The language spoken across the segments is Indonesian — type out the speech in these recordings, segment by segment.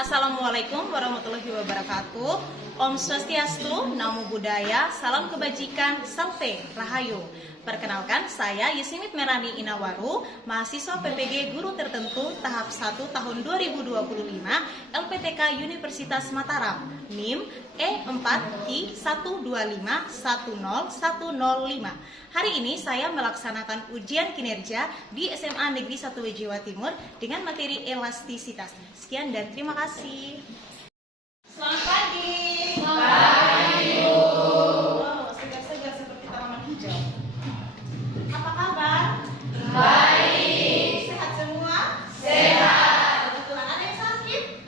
Assalamualaikum warahmatullahi wabarakatuh. Om Swastiastu, Namo Buddhaya, salam kebajikan, salte rahayu. Perkenalkan, saya Yusmit Merani Inawaru, mahasiswa PPG Guru Tertentu tahap 1 tahun 2025 LPTK Universitas Mataram, NIM E4I125101005. Hari ini saya melaksanakan ujian kinerja di SMA Negeri 1 Jawa Timur dengan materi elastisitas. Sekian dan terima kasih. Selamat pagi. Pagi. Wow, segar-segar seperti tanaman hijau. Apa kabar? Baik. Sehat semua? Sehat. Kebetulan ada yang sakit?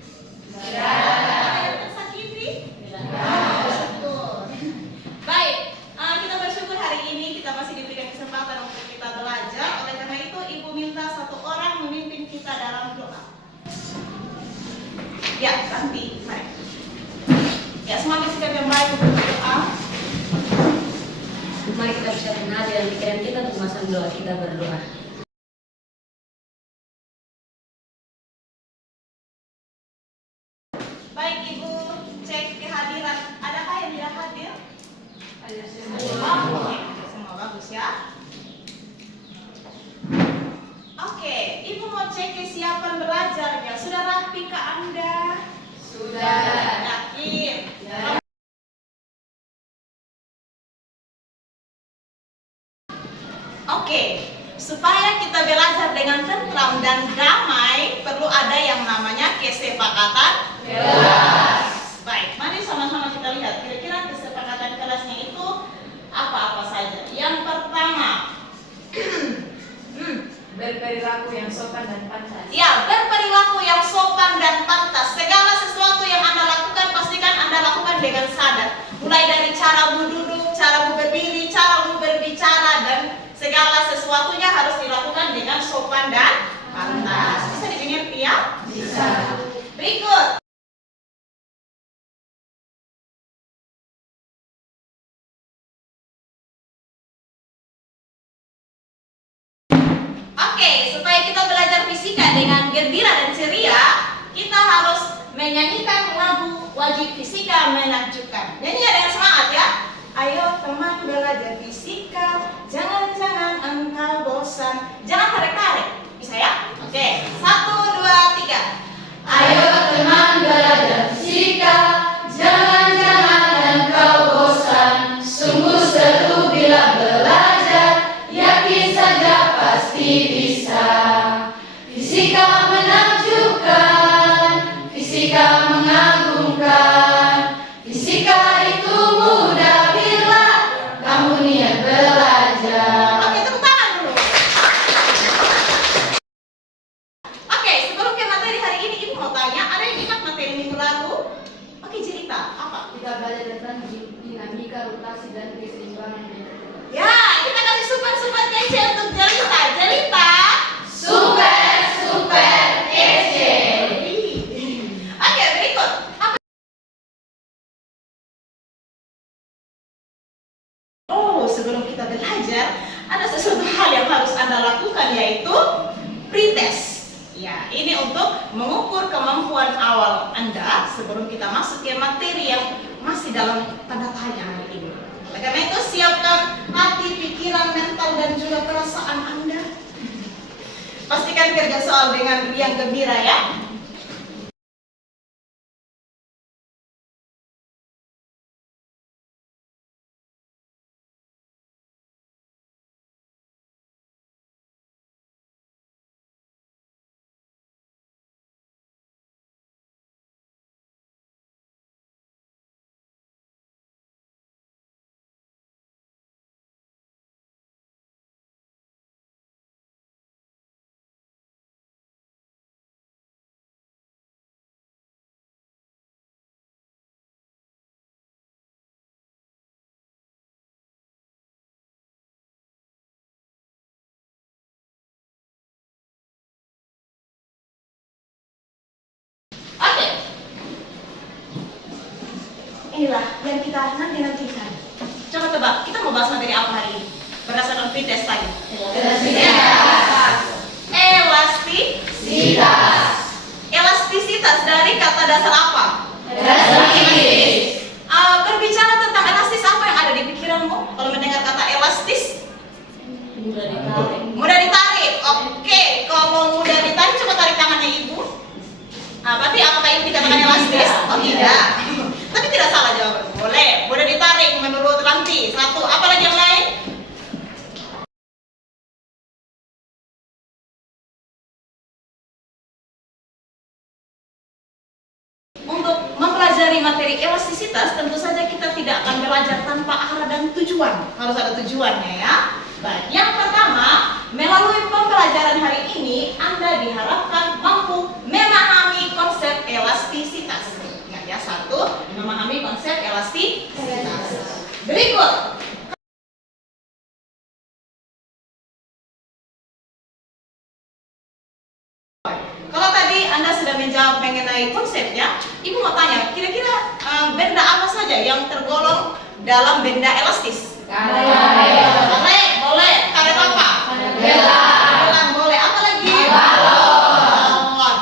Tidak ada. Ada yang tersakiti? Tidak ada. Betul. Baik, kita bersyukur hari ini kita masih diberikan kesempatan untuk kita belajar. Oleh karena itu, Ibu minta satu orang memimpin kita dalam doa. Ya, nanti, mari. Ya, semangat sikap yang baik untuk berdoa. Mari kita bisa tenang dalam pikiran kita untuk memasang doa kita berdoa. Baik, Ibu, cek kehadiran. Adakah yang tidak hadir? Ada Semua bagus ya. Oke, Ibu mau cek kesiapan belajarnya. Sudah rapi ke Anda? Sudah. Yakin? Ya. Oke, supaya kita belajar dengan tentram dan damai, perlu ada yang namanya kesepakatan kelas. Baik, mari sama-sama kita lihat kira-kira kesepakatan kelasnya itu apa-apa saja. Yang pertama, Berperilaku yang sopan dan pantas. ya, berperilaku yang sopan dan pantas. Segala sesuatu yang Anda lakukan, pastikan Anda lakukan dengan sadar. Mulai dari caramu duduk, caramu berdiri, caramu berbicara, dan segala sesuatunya harus dilakukan dengan sopan dan pantas. Bisa dimengerti ya? Bisa. Berikut. Oke, supaya kita belajar fisika dengan gembira dan ceria, kita harus menyanyikan lagu wajib fisika menakjubkan. Nyanyi dengan semangat ya. Ayo teman belajar fisika, jangan-jangan engkau bosan. Jangan tarik-tarik. Bisa ya? Oke, 1, 2, 3. Ayo teman belajar fisika, jangan-jangan engkau bosan. Sungguh seru bila belajar, yakin saja pasti bisa. Fisika menakjubkan, fisika mengagumkan. Fisika itu mudah bila kamu niat belajar. Oke, tepuk tangan dulu. Oke, sebelum ke materi hari ini, Ibu mau tanya, ada yang ingat materi minggu lalu? Oke, cerita. Apa? Kita belajar tentang dinamika, rotasi, dan keseimbangan. Ya, kita kasih super kece untuk Jelita. Jelita. Super kece. Oke, berikut. Apa? Oh, sebelum kita belajar, ada sesuatu hal yang harus Anda lakukan, yaitu pretest. Ya, ini untuk mengukur kemampuan awal Anda sebelum kita masuk ke materi yang masih dalam tanda tanya hari ini. Oleh karena itu, siapkan hati, pikiran, mental, dan juga perasaan Anda. Pastikan kerja soal dengan riang gembira ya. Oke. Inilah yang kita nanti-nantikan. Coba tebak, kita mau bahas materi apa hari ini? Berdasarkan pretest tadi. Elastisitas. Elastisitas. Elastisitas elastisitas dari kata dasar apa? Elastis. Berbicara tentang elastis, apa yang ada di pikiranmu kalau mendengar kata elastis? Mudah ditarik. Mudah ditarik. Oke, kalau mudah ditarik coba tarik tangannya ibu. Berarti apakah ini dikatakan elastis? Oh tidak. Tapi tidak salah jawaban. Boleh. Mudah ditarik menurut Ranti. Satu. Apa lagi yang lain? Untuk mempelajari materi elastisitas, tentu saja kita tidak akan belajar tanpa arah dan tujuan. Harus ada tujuannya ya. Baik, yang pertama, melalui pembelajaran hari ini, Anda diharapkan mampu memahami konsep elastisitas. Ingat ya, satu, memahami konsep elastisitas. Berikut. Kalau tadi Anda sudah menjawab mengenai konsepnya, Ibu mau tanya, kira-kira benda apa saja yang tergolong dalam benda elastis? Karet, boleh. Karet apa? Belang, boleh. Apa lagi? Balon.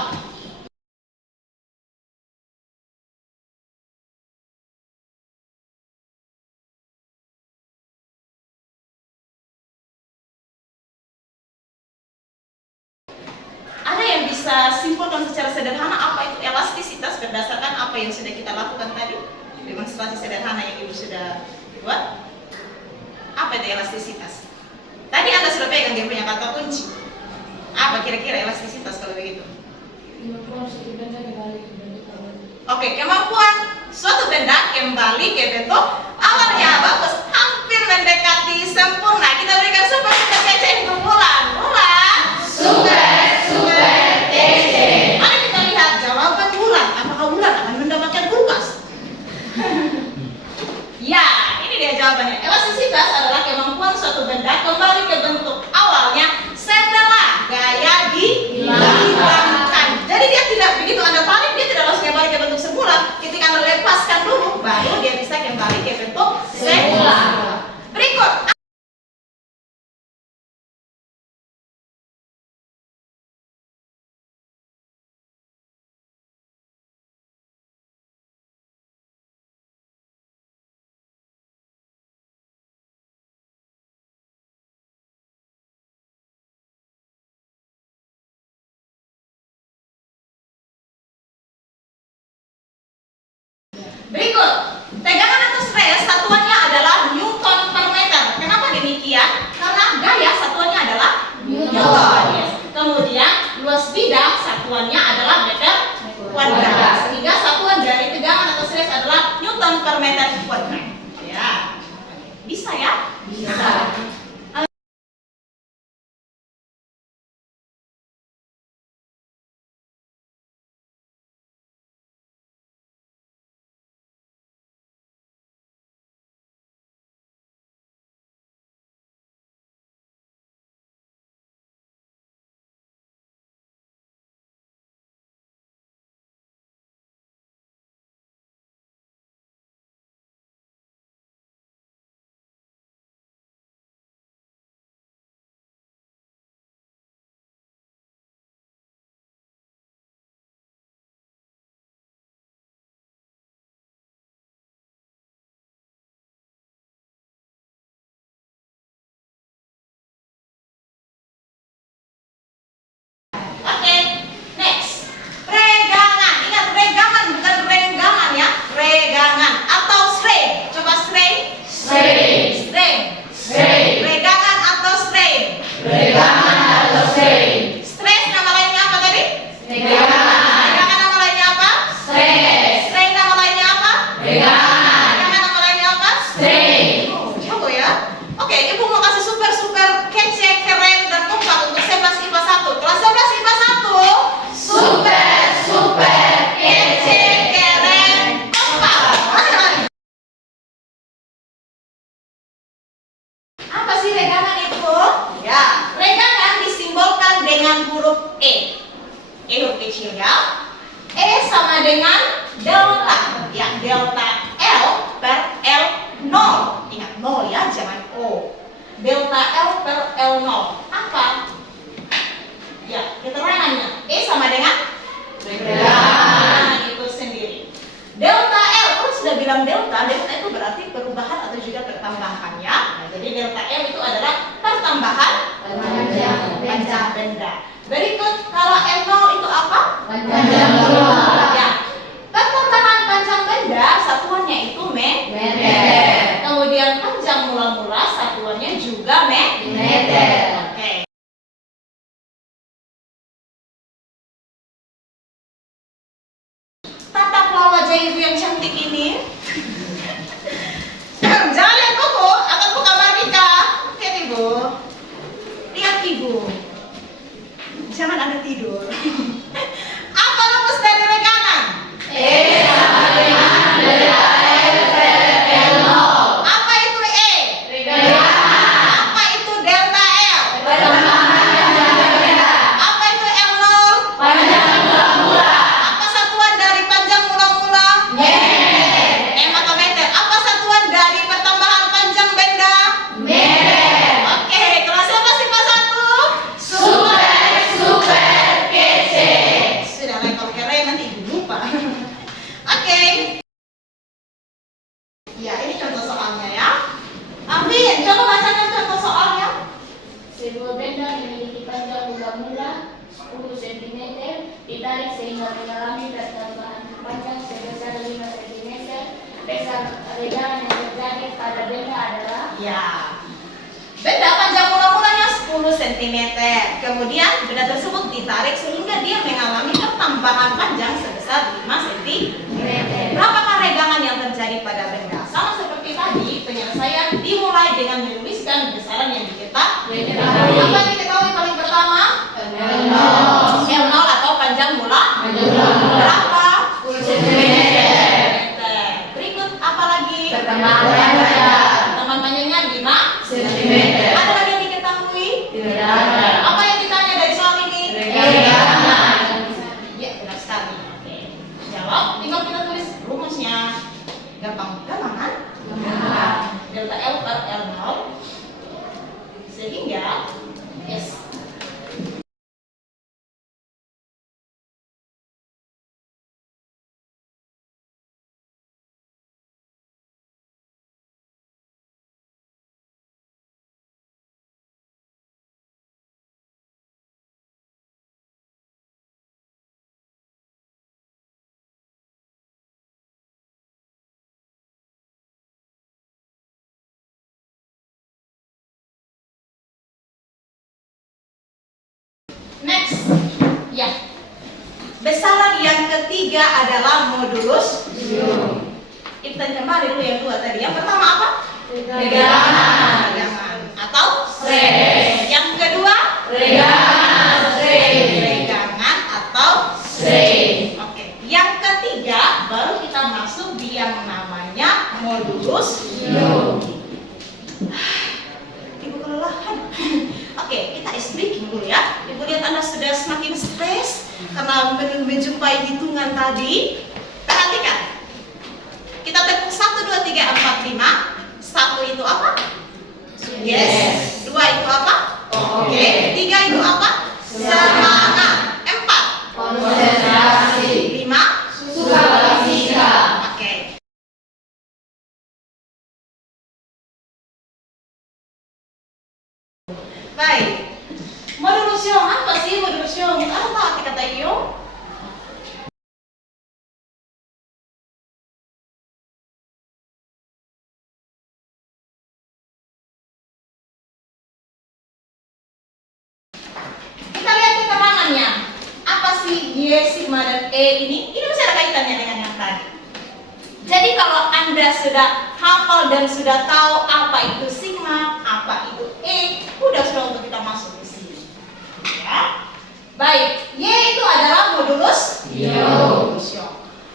Ada yang bisa simpulkan secara sederhana apa itu elastisitas berdasarkan apa yang sudah kita lakukan tadi? Demonstrasi sederhana yang Ibu sudah buat. Apa itu elastisitas? Tadi Anda sudah pegang dia punya kata kunci. Apa kira-kira elastisitas kalau begitu? Oke, kemampuan suatu benda kembali ke bentuk awalnya. Bagus, hampir mendekati sempurna. Kita berikan super kece untuk Bulan. Kece. Mari kita lihat jawaban Bulan. Apakah Bulan akan mendapatkan kulkas? Ya, ini dia jawabannya. Elastisitas adalah kemampuan suatu benda kembali ke bentuk awalnya setelah gaya dihilangkan. Jadi dia tidak begitu Anda tarik, dia tidak langsung kembali ke bentuk semula. Ketika Anda lepaskan dulu, baru dia bisa kembali ke bentuk semula. Berikut. Berikut, tegangan atau stres satuannya adalah Newton per meter. Kenapa demikian? Karena gaya satuannya adalah Newton. Yes. Kemudian luas bidang satuannya adalah meter kuadrat. Sehingga satuan dari tegangan atau stres adalah Newton per meter kuadrat. Ya, bisa ya? Bisa. Oke, next. Regangan. Ingat regangan bukan renggangan ya. Regangan atau strain. Coba strain. Strain. Regangan atau strain. Stres nama lainnya apa tadi? Regangan nama lainnya apa? Strain nama lainnya apa? Regangan nama lainnya apa? Oh, jago ya. Oke, Ibu mau kasih super kece, keren dan kompak untuk 11 IPA 1. Kelas 11 IPA 1. Kece, keren, kompak. Apa sih regangan itu? Ya, regangan disimbolkan dengan huruf E. E huruf kecil ya. E sama dengan delta. Ya, delta L per L 0. Ingat 0 ya, jangan O. Delta L per L 0. Apa? Ya, keterangannya. E sama dengan? Regangan. wajah ibu yang cantik ini. Jangan lihat buku, akan buka Mardika. Lihat ibu. Lihat ibu. Jangan Anda tidur. Apa rumus dari regangan? Apa itu E? Apa itu delta L? Apa itu L0? Apa satuan dari panjang mula-mula? Atau meter. Apa satuan dari pertambahan panjang benda? Oke, kelas apa sifat 1? Sudah lah, kalau keren nanti ibu lupa. Oke. Ya, ini contoh soalnya ya. Amin, coba bacakan contoh soalnya. Sebuah benda memiliki panjang mula-mula 10 cm, ditarik sehingga mengalami pertambahan panjang sebesar 5 cm. Besar regangan yang terjadi pada benda adalah Ya. Benda panjang mula-mulanya 10 cm. Kemudian benda tersebut ditarik sehingga dia mengalami pertambahan panjang sebesar 5 cm. Berapakah regangan yang terjadi pada benda? Sama seperti tadi, penyelesaian dimulai dengan menuliskan besaran yang diketahui. Apa yang diketahui paling pertama? L0 atau panjang mula. Berapa? 10 cm. Berikut apa lagi? Pertambahan panjangnya 5 cm. Ada lagi yang diketahui? Apa yang ditanya dari soal ini? Ya, benar sekali. Oke. Jawab, tinggal kita tulis rumusnya. Gampang kan? Delta L per L0 sehingga yes. Next, ya. Besaran yang ketiga adalah modulus. Kita kembali dulu yang dua tadi. Yang pertama apa? Regangan. Atau stress. Yang kedua? Regangan atau strain. Oke. Yang ketiga baru kita masuk di yang namanya modulus. Ibu kelelahan. Oke, kita ice breaking dulu ya. Ibu lihat Anda sudah semakin stres karena menjumpai hitungan tadi. Perhatikan. Kita tepuk 1, 2, 3, 4, 5. 1 itu apa? Yes. 2 itu apa? Oke. 3 itu apa? Semangat. 4. Konsentrasi. 5. Suka fisika. Oke. Baik. Modulus yung apa sih modulus yung? Ano tahu arti kata iyo? Kita lihat keterangannya. Apa sih Y, sigma dan E ini? Ini masih ada kaitannya dengan yang tadi. Jadi kalau Anda sudah hafal dan sudah tahu apa itu sigma, apa itu E, sudah untuk kita masuk di sini. Ya. Baik, Y itu adalah modulus ion.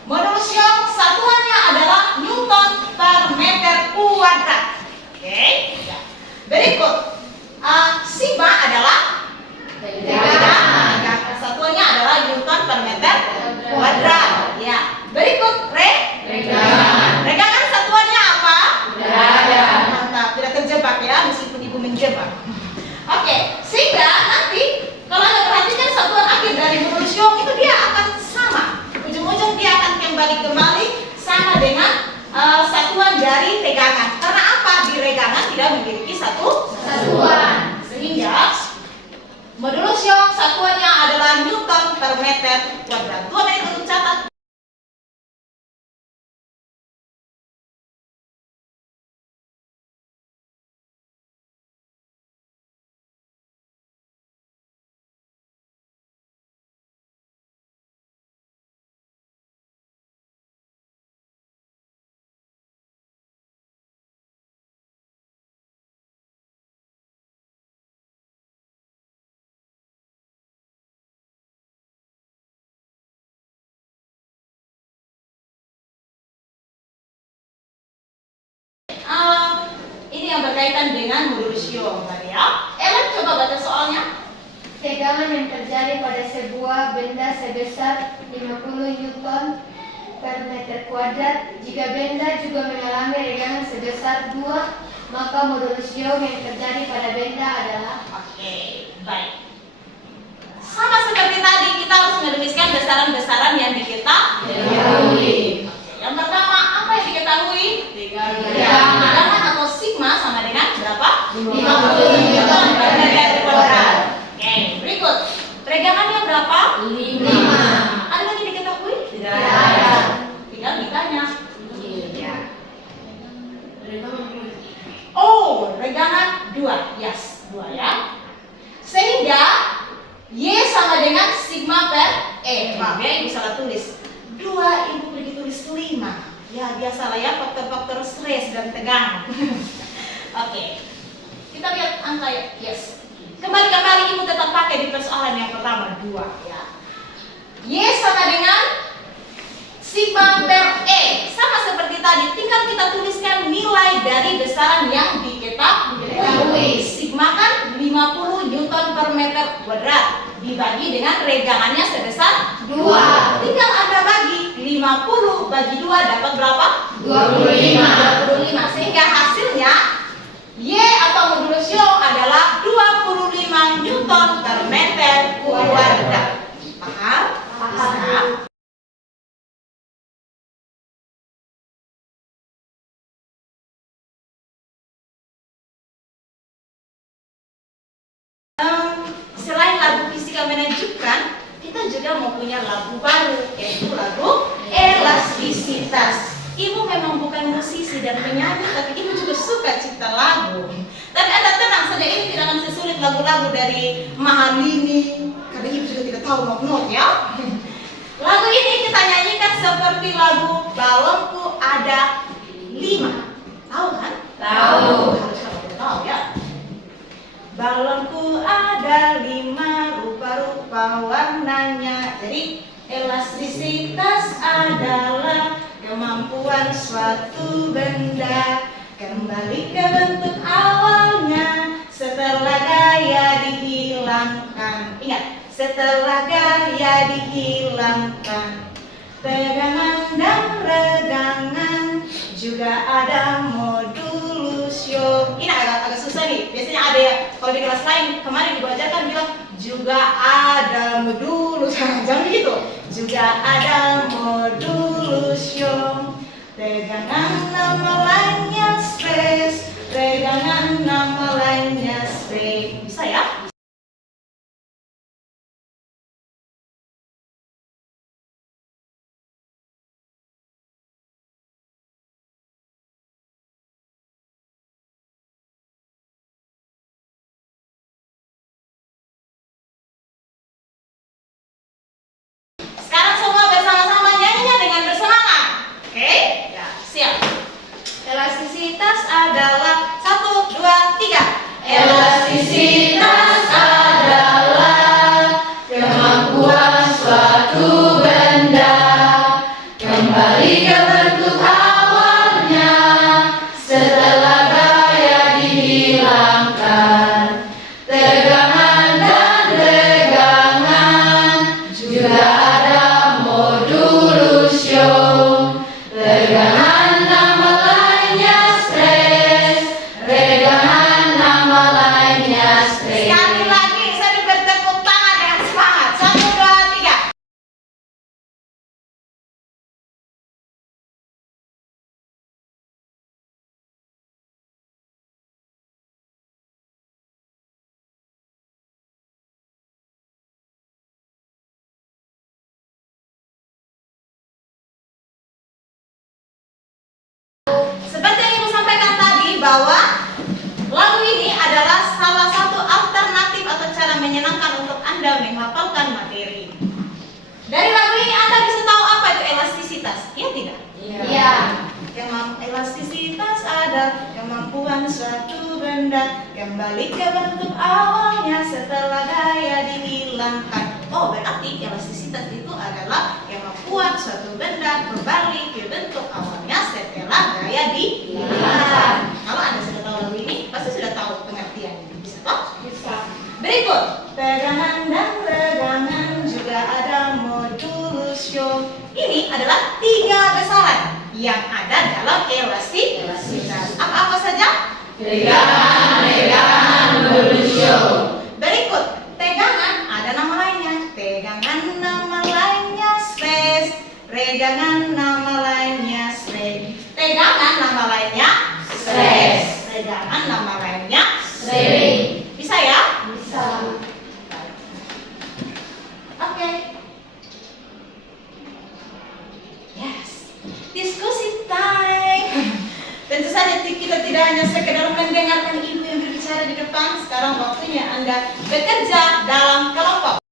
Modulus ion satuannya adalah Newton per meter kuadrat. Oke. Ya. Berikut, sigma adalah regangan. Satuannya adalah Newton per meter kuadrat. Ya. Berikut, regangan satuannya apa? Mantap, tidak terjebak ya, meskipun ibu menjebak. Oke, sehingga nanti kalau Anda perhatikan satuan akhir dari modulus ion itu dia akan sama. Ujung-ujung dia akan kembali sama dengan satuan dari tegangan. Karena apa? Di regangan tidak memiliki satuan. Sehingga modulus ion satuannya adalah Newton per meter kuadrat. 2 menit untuk catat. berkaitan dengan modulus-ion tadi ya. Ellen coba baca soalnya. Tegangan yang terjadi pada sebuah benda sebesar 50 Newton per meter kuadrat. Jika benda juga mengalami regangan sebesar 2, maka modulus ion yang terjadi pada benda adalah. Oke, baik. Sama seperti tadi, kita harus menuliskan besaran-besaran yang diketahui. Yang pertama, apa yang diketahui? Tegangan atau sigma sama dengan berapa? 50 Newton per meter kuadrat. Oke, berikut. Regangannya berapa? 5. Ada lagi diketahui? Tidak ada. Tinggal ditanya. Iya. Oh, regangan 2. Yes, 2 ya. Sehingga Y sama dengan sigma per E. Maaf ya, ibu salah tulis. 2 ibu pergi tulis 5. Ya, biasalah ya, faktor-faktor stres dan tegang. Oke. Kita lihat angka ya. Yes. Kembali ibu tetap pakai di persoalan yang pertama 2 ya. Y sama dengan sigma per E. Sama seperti tadi, tinggal kita tuliskan nilai dari besaran yang diketahui. Sigma kan 50 Newton per meter kuadrat dibagi dengan regangannya sebesar 2. Tinggal Anda bagi 50 bagi 2 dapat berapa? 25. Sehingga hasilnya Y atau modulus ion adalah 25 Newton per meter kuadrat. Paham? Paham. Selain lagu fisika menunjukkan, kita juga mau punya lagu baru, yaitu lagu elastisitas. Ibu memang bukan musisi dan penyanyi, tapi ibu juga suka cipta lagu. Tapi Anda tenang saja, ini tidak akan sesulit lagu-lagu dari Mahalini, karena ibu juga tidak tahu not-not ya. Lagu ini kita nyanyikan seperti lagu Balonku Ada 5. Tahu kan? Tahu. Harusnya tidak tahu ya. Balonku ada 5 rupa-rupa warnanya. Jadi elastisitas adalah kemampuan suatu benda kembali ke bentuk awalnya setelah gaya dihilangkan. Ingat, setelah gaya dihilangkan. Tegangan dan regangan juga ada modulus ion. Ini agak susah nih. Biasanya ada ya, kalau di kelas lain kemarin ibu ajarkan bilang juga ada modulus. Jangan begitu. Juga ada modulus ion. Tegangan nama lainnya stres. Regangan nama lainnya strain. Bisa ya? Sekarang semua bersama-sama nyanyinya dengan bersemangat. Oke? Ya, siap. Elastisitas adalah 1, 2, 3. Elastisitas adalah kemampuan suatu benda kembali ke bentuk awalnya setelah gaya dihilangkan. Tegangan dan regangan juga ada modulus ion. Tegangan nama lainnya stres. Regangan nama lainnya strain. Sekali lagi saya bertepuk tangan dengan semangat. 1, 2, 3. Seperti yang ibu sampaikan tadi bahwa lagu ini adalah salah satu alternatif atau cara menyenangkan untuk Anda menghafalkan materi. Dari lagu ini Anda bisa tahu apa itu elastisitas, iya tidak? Iya. Elastisitas adalah kemampuan suatu benda kembali ke bentuk awalnya setelah gaya dihilangkan. Oh, berarti elastisitas itu adalah kemampuan suatu benda kembali ke bentuk awalnya setelah gaya dihilangkan. Kalau Anda sudah tahu lagu ini, pasti yang ada dalam elastisitas. Apa-apa saja? Tegangan berusio. Berikut, tegangan ada nama lainnya. Tegangan nama lainnya stres. Regangan nama lainnya strain. Tegangan nama lainnya Stres. Regangan nama lainnya Strain. Bisa ya? Bisa. Oke. Yes. Diskusi time. Tentu saja kita tidak hanya sekedar mendengarkan ibu yang berbicara di depan. Sekarang waktunya Anda bekerja dalam kelompok.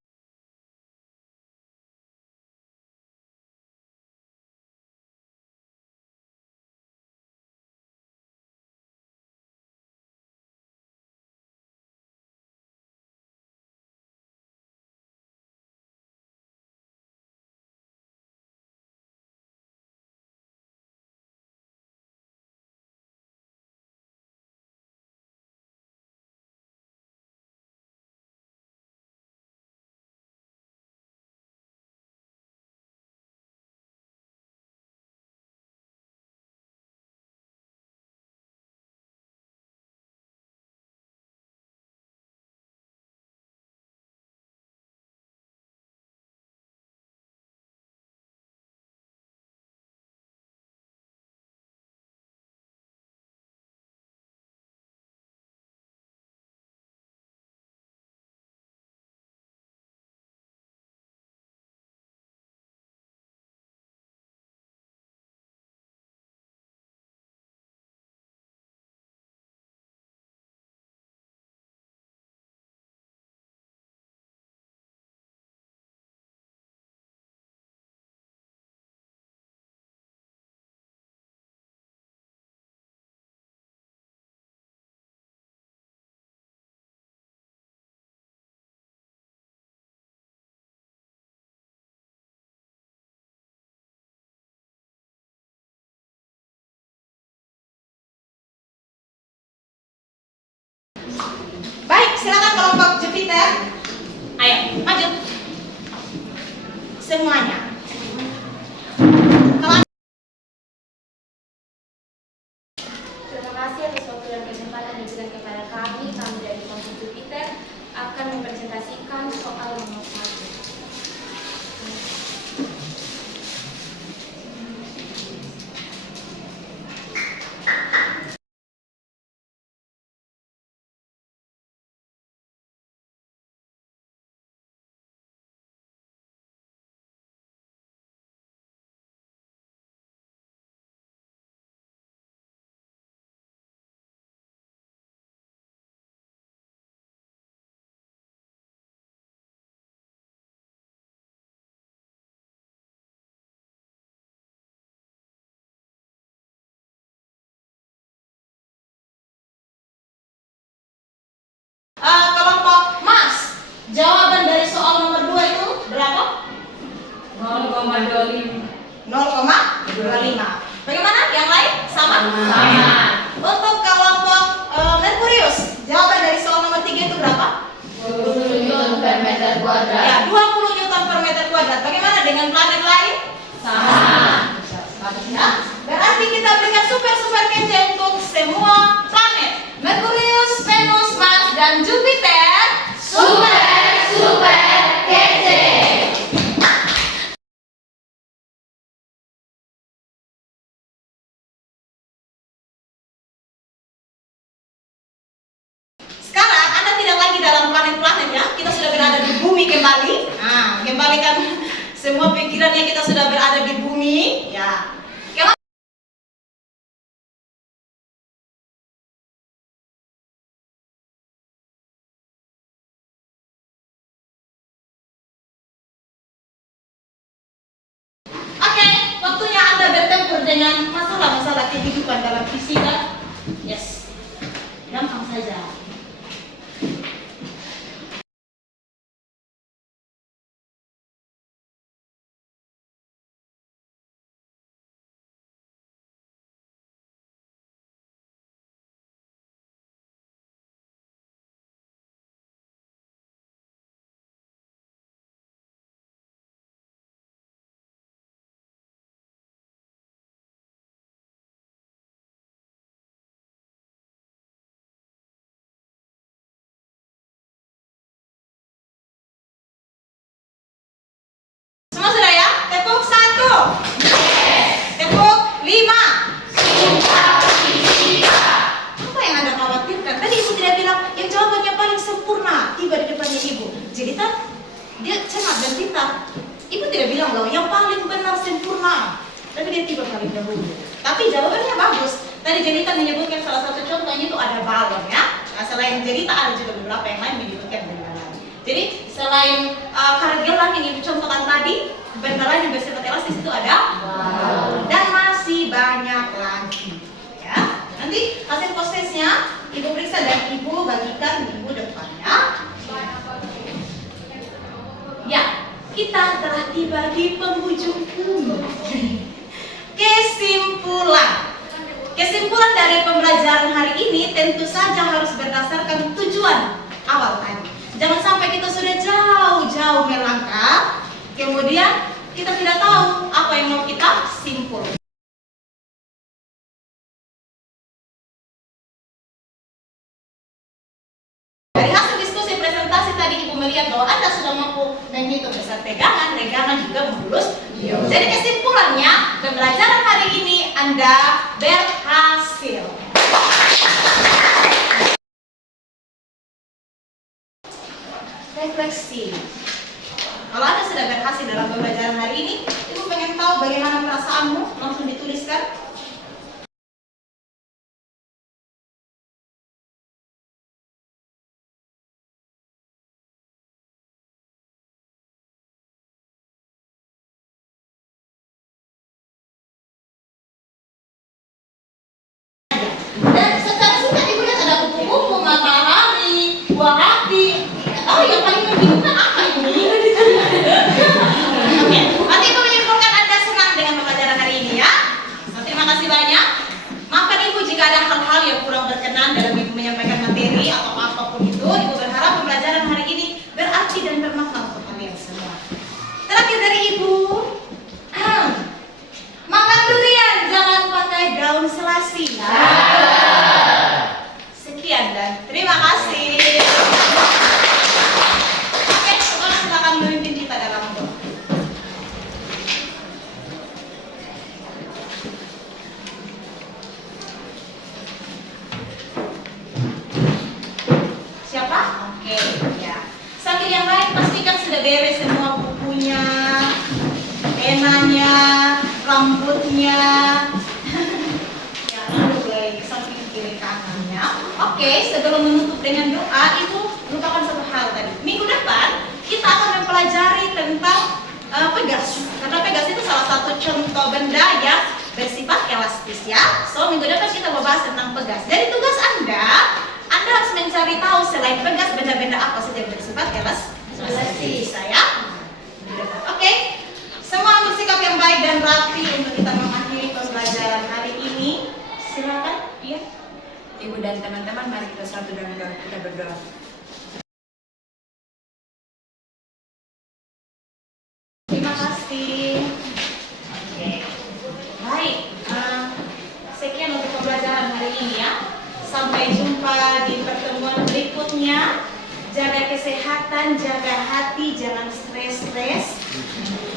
Baik, silakan kelompok Jupiter. Ayo, maju. Semuanya. Kalau Terima kasih atas waktu dan kesempatan yang diberikan kepada kami. Kami dari kelompok Jupiter akan mempresentasikan soal nomor 1. kelompok Mas, jawaban dari soal nomor 2 itu berapa? 0,25. 0,25. Bagaimana? Yang lain? Sama? Sama. Untuk kelompok Merkurius, jawaban dari soal nomor 3 itu berapa? 20 Newton per meter kuadrat. Ya, 20 Newton per meter kuadrat. Bagaimana dengan planet lain? Sama. Ya, berarti kita berikan super kece untuk semua planet. Merkurius, Venus, Mars, dan Jupiter. Super kece. Sekarang Anda tidak lagi dalam planet-planet ya. Kita sudah berada di bumi kembali. Nah, kembalikan semua pikirannya, kita sudah berada di bumi. Ya. Oke, waktunya Anda bertempur dengan masalah-masalah kehidupan dalam fisika. Yes. Gampang saja. tapi dia tiba paling dahulu. Tapi jawabannya bagus. Tadi Jelita menyebutkan salah satu contohnya itu ada balon ya. Nah, selain Jelita ada juga beberapa yang lain menyebutkan benda lain. Jadi selain karet gelang yang ibu contohkan tadi, benda lain yang bersifat elastis itu ada balon. Dan masih banyak lagi. Ya, nanti hasil prosesnya ibu periksa dan ibu bagikan minggu depannya. Ya, kita telah tiba di penghujung. Kesimpulan dari pembelajaran hari ini tentu saja harus berdasarkan tujuan awal tadi. Jangan sampai kita sudah jauh-jauh melangkah, kemudian kita tidak tahu apa yang mau kita simpulkan. Dari hasil diskusi presentasi tadi ibu melihat bahwa Anda sudah mampu menghitung besar pegangan juga mulus. Jadi kesimpulannya pembelajaran hari ini Anda berhasil. Refleksi. Kalau Anda sudah berhasil dalam pembelajaran hari ini, ibu pengen tahu bagaimana perasaanmu, langsung dituliskan. Dan secara singkat ibu lihat ada kupu-kupu, matahari, buah hati. Oh, yang paling membingungkan apa ini? Oke, nanti ibu menyimpulkan Anda senang dengan pembelajaran hari ini ya. Terima kasih banyak. Maafkan ibu jika ada hal-hal yang kurang berkenan dalam ibu menyampaikan materi atau apapun itu. Ibu berharap pembelajaran hari ini berarti dan bermakna untuk kalian semua. Terakhir dari ibu, makan durian jangan pakai daun selasi. Sekian dan terima kasih. Oke, sekarang silakan memimpin kita dalam doa. Siapa? Oke, ya. Sambil yang lain pastikan sudah beres semua bukunya, penanya, rambutnya. Ya, mulai ke samping kiri kanannya. Oke, sebelum menutup dengan doa, ibu lupakan satu hal tadi. Minggu depan kita akan mempelajari tentang pegas. Karena pegas itu salah satu contoh benda yang bersifat elastis ya. So minggu depan kita membahas tentang pegas. Jadi tugas Anda harus mencari tahu selain pegas benda-benda apa saja yang bersifat elastis. Ya. Oke. Semua bersikap yang baik dan rapi untuk kita mengakhiri pembelajaran hari ini. Silakan, iya. Ibu dan teman-teman, mari kita satu dalam doa, kita berdoa. Terima kasih. Oke. Baik. Sekian untuk pembelajaran hari ini ya. Sampai jumpa di pertemuan berikutnya. Jaga kesehatan, jaga hati, jangan stres-stres.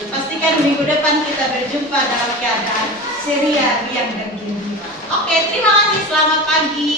Pastikan minggu depan kita berjumpa dalam keadaan ceria, riang dan gembira. Oke, terima kasih. Selamat pagi.